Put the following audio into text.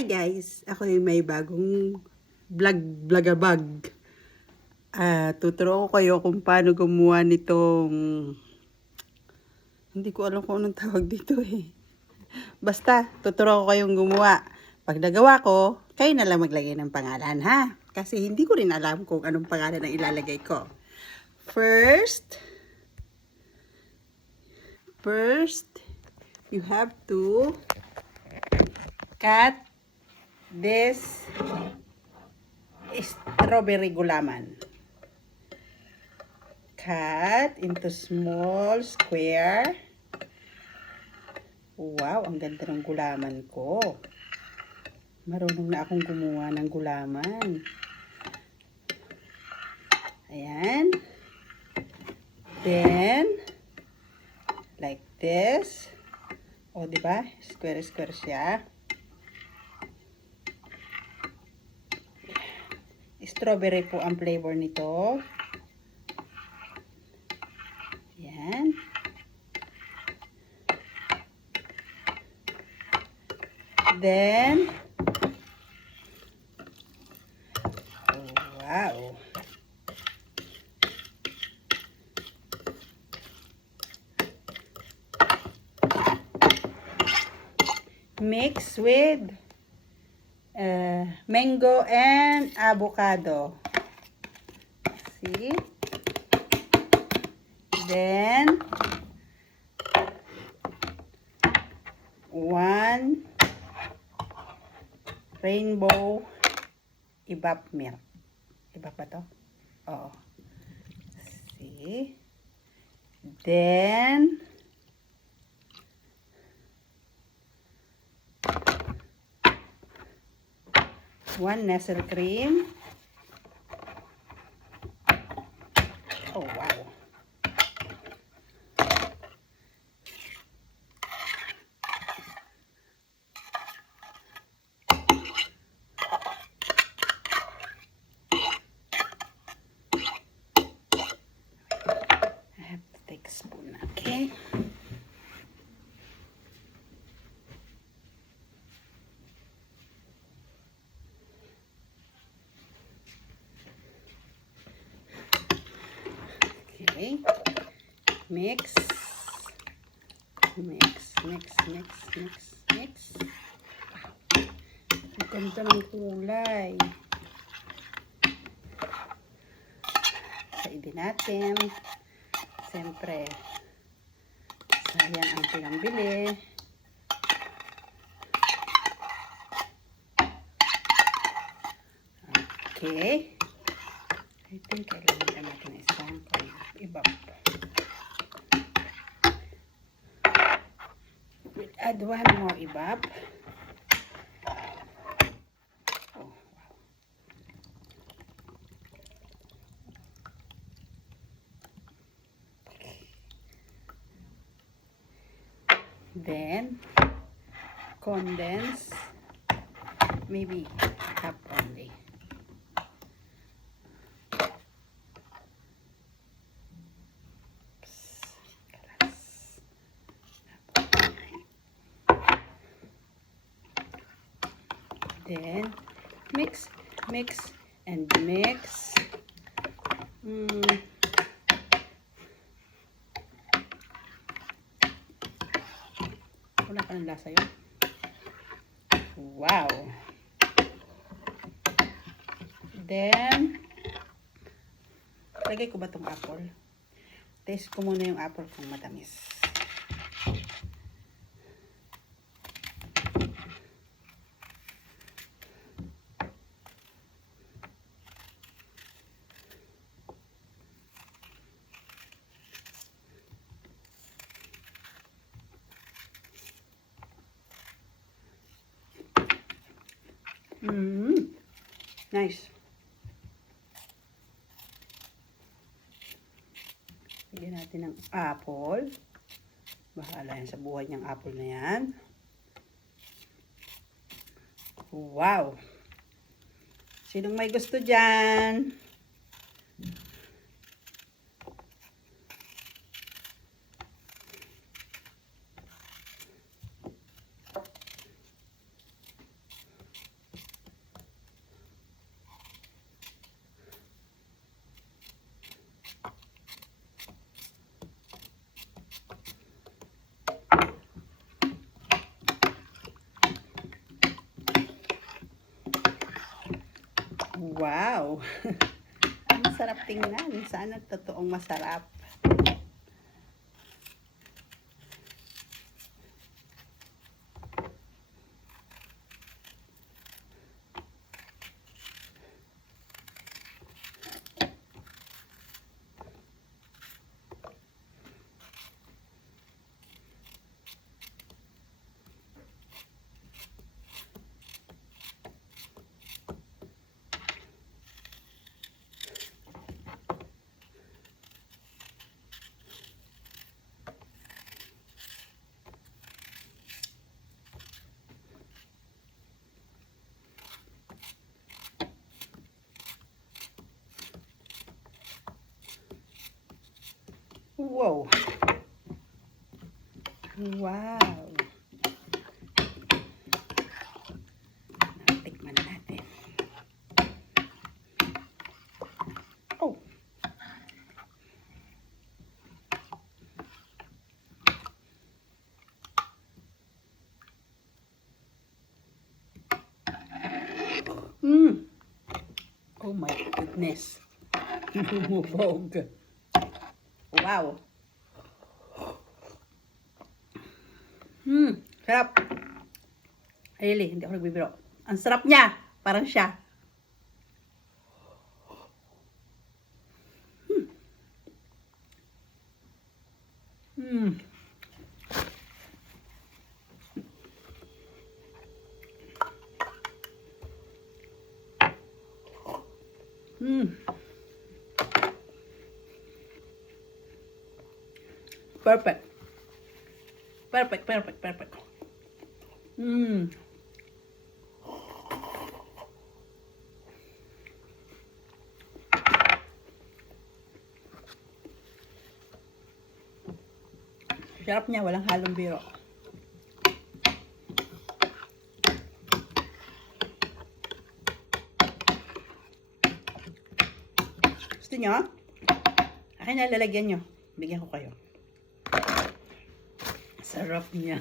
Hi guys! Ako ay may bagong vlog-vlogabag. Tuturo ko kayo kung paano gumawa nitong... Hindi ko alam kung anong tawag dito eh. Basta, tuturo ko kayong gumawa. Pag nagawa ko, kayo na lang maglagay ng pangalan ha. Kasi hindi ko rin alam kung anong pangalan ang ilalagay ko. First, you have to cut this strawberry gulaman. Cut into small square. Wow, ang ganda ng gulaman ko. Marunong na akong gumawa ng gulaman. Ayan. Then, like this. O, diba? Square-square siya. Strawberry po ang flavor nito. Ayan. Then, wow. Mix with mango and avocado. See? Then, 1 rainbow evap milk. Evap ba to? Oo. See? Then, 1 Nestle cream. Oh, wow. I have to take a spoon, okay? Okay, mix, mix, mix, mix, mix, mix. Ang ganda ng kulay. Saibin natin. Siyempre, sayang ang pinambili. Okay. I think kailangan natin isang ibap. We'll add 1 more ibap. Oh, wow. Then, condense, maybe half only. Then, mix, mix, and mix. Wala ka ng lasa yun. Wow! Then, lagay ko ba itong apple? Taste ko muna yung apple kung matamis. Nice. Bigyan natin ng apple. Bahala yan sa buhay niyang apple na yan. Wow! Sinong may gusto dyan? Wow! Ang sarap tingnan. Sana totoong masarap. Wow! Wow! Tikman na natin. Oh! Oh my goodness. Lumubog. Wow. Sarap. Really, hindi ako nagbibiro. Ang sarap niya. Parang siya. Perfect. Perfect, perfect, perfect. Sarap niya, walang halong biro. Gusto nyo? Akin na lalagyan nyo. Bigyan ko kayo. Sarap niya.